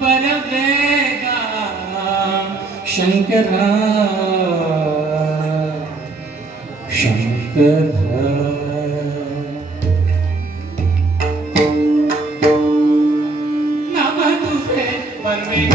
ಬರಬೇಗ Shankara Shankara ನಮದುವೆ ಬರ್ಬೇಗ